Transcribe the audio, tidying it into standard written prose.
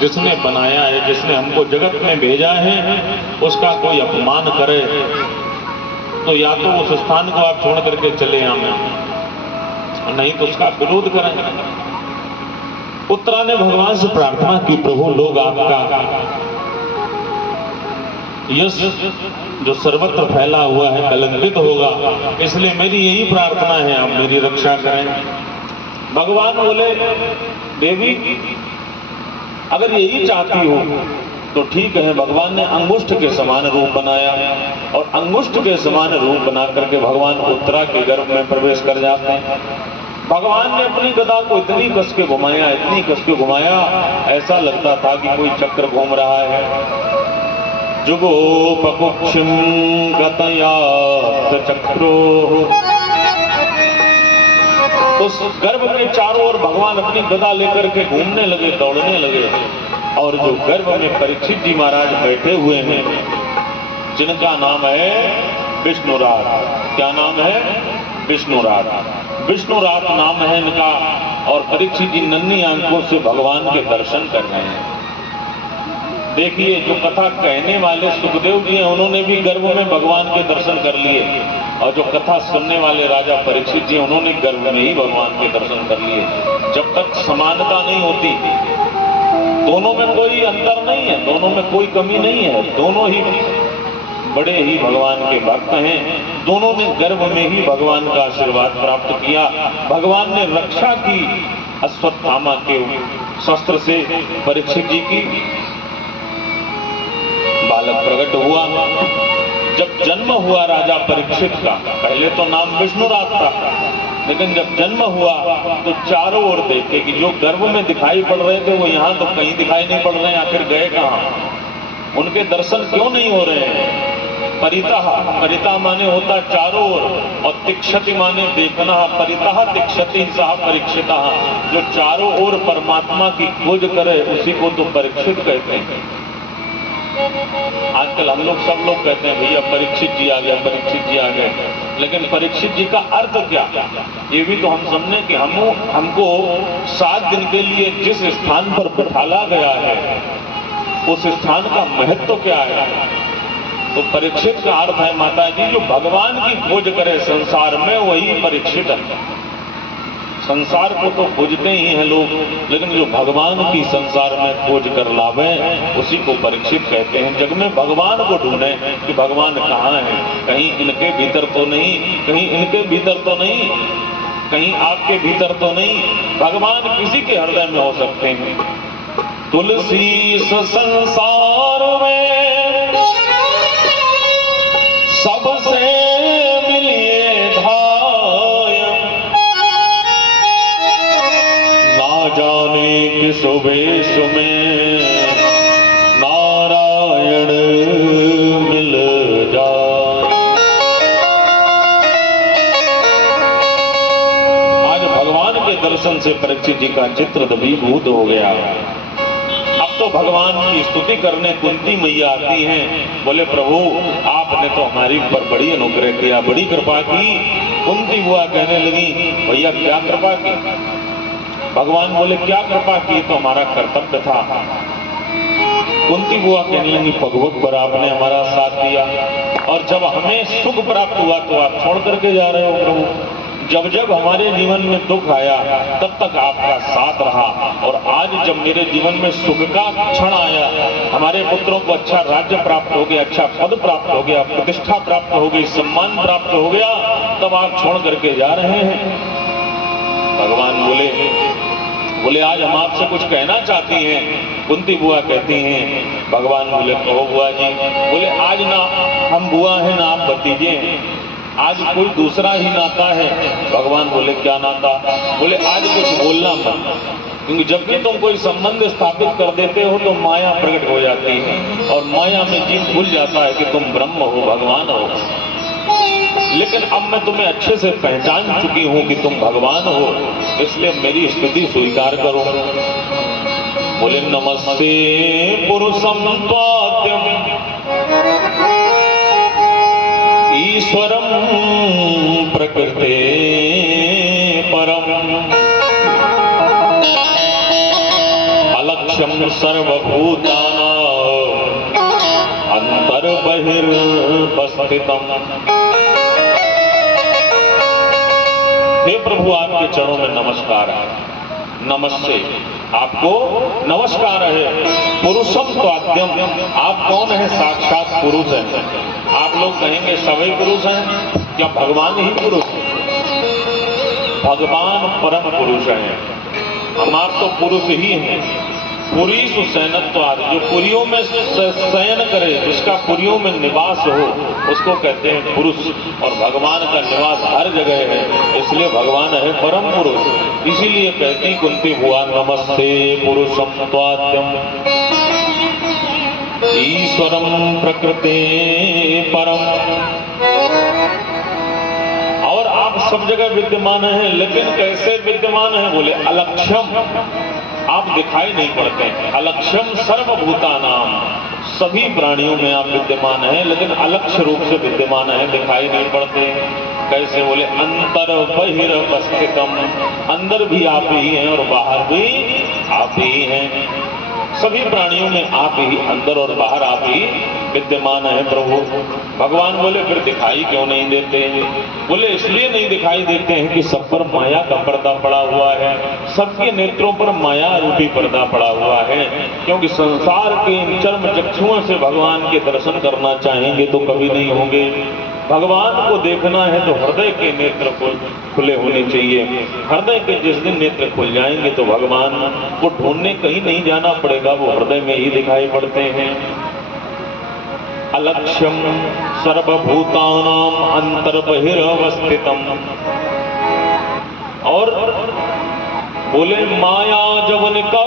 जिसने बनाया है, जिसने हमको जगत में भेजा है, उसका कोई अपमान करे तो या तो उस स्थान को आप छोड़ करके चले आए, नहीं तो उसका विरोध करें। उत्तरा ने भगवान से प्रार्थना की, प्रभु लोग आपका यश जो सर्वत्र फैला हुआ है कलंकित होगा, इसलिए मेरी यही प्रार्थना है, आप मेरी रक्षा करें। भगवान बोले, देवी अगर यही चाहती हो तो ठीक है। भगवान ने अंगुष्ठ के समान रूप बनाया और अंगुष्ठ के समान रूप बना करके भगवान उत्तरा के गर्भ में प्रवेश कर जाते हैं। भगवान ने अपनी गदा को इतनी कस के घुमाया, इतनी कस के घुमाया, ऐसा लगता था कि कोई चक्र घूम रहा है। जुगोपकुक्षिम गतयात चक्रो, उस गर्भ में चारों ओर भगवान अपनी गदा लेकर के घूमने लगे, दौड़ने लगे। और जो गर्भ में परीक्षित जी महाराज बैठे हुए हैं, जिनका नाम है विष्णुरात। क्या नाम है? विष्णुरात। विष्णुरात नाम है इनका। और परीक्षित जी नन्ही आंखों से भगवान के दर्शन कर रहे हैं। देखिए, जो कथा कहने वाले सुखदेव जी हैं, उन्होंने भी गर्भ में भगवान के दर्शन कर लिए, और जो कथा सुनने वाले राजा परीक्षित जी, उन्होंने गर्भ में ही भगवान के दर्शन कर लिए। जब तक समानता नहीं होती, दोनों में कोई अंतर नहीं है, दोनों में कोई कमी नहीं है, दोनों ही बड़े ही भगवान के भक्त हैं। दोनों ने गर्भ में ही भगवान का आशीर्वाद प्राप्त किया। भगवान ने रक्षा की अश्वत्थामा के शस्त्र से परीक्षित जी की। बालक प्रकट हुआ। जब जन्म हुआ राजा परीक्षित का, पहले तो नाम विष्णुरात था, लेकिन जब जन्म हुआ तो चारों ओर देखे कि जो गर्भ में दिखाई पड़ रहे थे वो यहाँ तो कहीं दिखाई नहीं पड़ रहे हैं, आखिर गए कहाँ? उनके दर्शन क्यों नहीं हो रहे हैं? परितः, परितः माने होता चारों ओर, और तिक्षति माने देखना। परितः तिक्षति सह परीक्षितः, जो चारों ओर परमात्मा की खोज करे उसी को तो परीक्षित कहते हैं। आजकल हम लोग सब लोग कहते हैं भैया परीक्षित जी आ गए, परीक्षित जी आ गए, लेकिन परीक्षित जी का अर्थ क्या? ये भी तो हम समझे कि हमको 7 दिन के लिए जिस स्थान पर बिठाला गया है उस स्थान का महत्व क्या है? तो परीक्षित का अर्थ है माता जी, जो भगवान की खोज करे संसार में वही परीक्षित है। संसार को तो खोजते ही हैं लोग, लेकिन जो भगवान की संसार में खोज कर लावे उसी को परीक्षित कहते हैं। जग में भगवान को ढूंढे कि भगवान कहाँ है, कहीं इनके भीतर तो नहीं, कहीं इनके भीतर तो नहीं, कहीं आपके भीतर तो नहीं। भगवान किसी के हृदय में हो सकते हैं। तुलसी संसार में सबसे मिलिए धाय, ना जाने किस वेश में नारायण मिल जाए। आज भगवान के दर्शन से परीक्षित जी का चित्र दीभूत हो गया। तो भगवान की स्तुति करने कुंती मैया आती हैं। बोले प्रभु आपने तो हमारी पर बड़ी अनुग्रह किया, बड़ी कृपा की। कुंती बुआ कहने लगी भैया क्या कृपा की? भगवान बोले क्या कृपा की, तो हमारा कर्तव्य था। कुंती बुआ कहने लगी भगवत पर आपने हमारा साथ दिया, और जब हमें सुख प्राप्त हुआ तो आप छोड़ करके जा रहे हो प्रभु। जब जब हमारे जीवन में दुख आया तब तक आपका साथ रहा, और आज जब मेरे जीवन में सुख का क्षण आया, हमारे पुत्रों को अच्छा राज्य प्राप्त हो गया, अच्छा पद प्राप्त हो गया, प्रतिष्ठा प्राप्त हो गई, सम्मान प्राप्त हो गया, तब आप छोड़ करके जा रहे हैं। भगवान बोले आज हम आपसे कुछ कहना चाहती हैं। कुंती बुआ कहती हैं। भगवान बोले कहो बुआ जी। बोले आज ना हम बुआ हैं ना आप भतीजे हैं, आज कोई दूसरा ही नाता है। भगवान बोले क्या नाता? बोले आज कुछ बोलना मत, क्योंकि जब भी तुम कोई संबंध स्थापित कर देते हो तो माया प्रकट हो जाती है, और माया में जीव भूल जाता है कि तुम ब्रह्म हो, भगवान हो। लेकिन अब मैं तुम्हें अच्छे से पहचान चुकी हूं कि तुम भगवान हो, इसलिए मेरी स्तुति स्वीकार करो। बोले नमस्ते पुरुषम त्वाद्यम ईश्वरम प्रकृते परम अलक्ष्यम अलक्ष्यम सर्वभूतानां अंतर बहिर्वस्थितम्। हे प्रभु, आपके चरणों में नमस्कार है, नमस्ते, आपको नमस्कार है। पुरुषम त्वाद्यम, आप कौन है? साक्षात पुरुष है। आप लोग कहेंगे सभी पुरुष हैं, क्या भगवान ही पुरुष है? भगवान परम पुरुष है, हमारे तो पुरुष ही हैं। पुरीष शयनत्वाद, जो पुरियों में शयन करे, जिसका पुरियों में निवास हो, उसको कहते हैं पुरुष। और भगवान का निवास हर जगह है, इसलिए भगवान है परम पुरुष। इसीलिए कहती कुंती भुआ नमस्ते पुरुषम त्वाद्यम ईश्वरम प्रकृते परम। और आप सब जगह विद्यमान है, लेकिन कैसे विद्यमान है? बोले अलक्ष्यम, आप दिखाई नहीं पड़ते हैं। अलक्ष्यम सर्वभूतानाम, सभी प्राणियों में आप विद्यमान हैं, लेकिन अलक्ष्य रूप से विद्यमान है, दिखाई नहीं पड़ते। कैसे? बोले अंतर बहिर्वस्थितम, अंदर भी आप ही हैं और बाहर भी आप ही हैं। सभी प्राणियों में आप ही, अंदर और बाहर आप ही विद्यमान है प्रभु। भगवान बोले फिर दिखाई क्यों नहीं देते? बोले इसलिए नहीं दिखाई देते हैं कि सब पर माया का पर्दा पड़ा हुआ है, सबके नेत्रों पर माया रूपी पर्दा पड़ा हुआ है। क्योंकि संसार के इन चर्म चक्षुओं से भगवान के दर्शन करना चाहेंगे तो कभी नहीं होंगे। भगवान को देखना है तो हृदय के नेत्र खुले होने चाहिए। हृदय के जिस दिन नेत्र खुल जाएंगे तो भगवान को ढूंढने कहीं नहीं जाना पड़ेगा, वो हृदय में ही दिखाई पड़ते हैं। अलक्ष्यम सर्वभूतानां अंतर्बहिर्वस्थितम्। और बोले माया जवनिका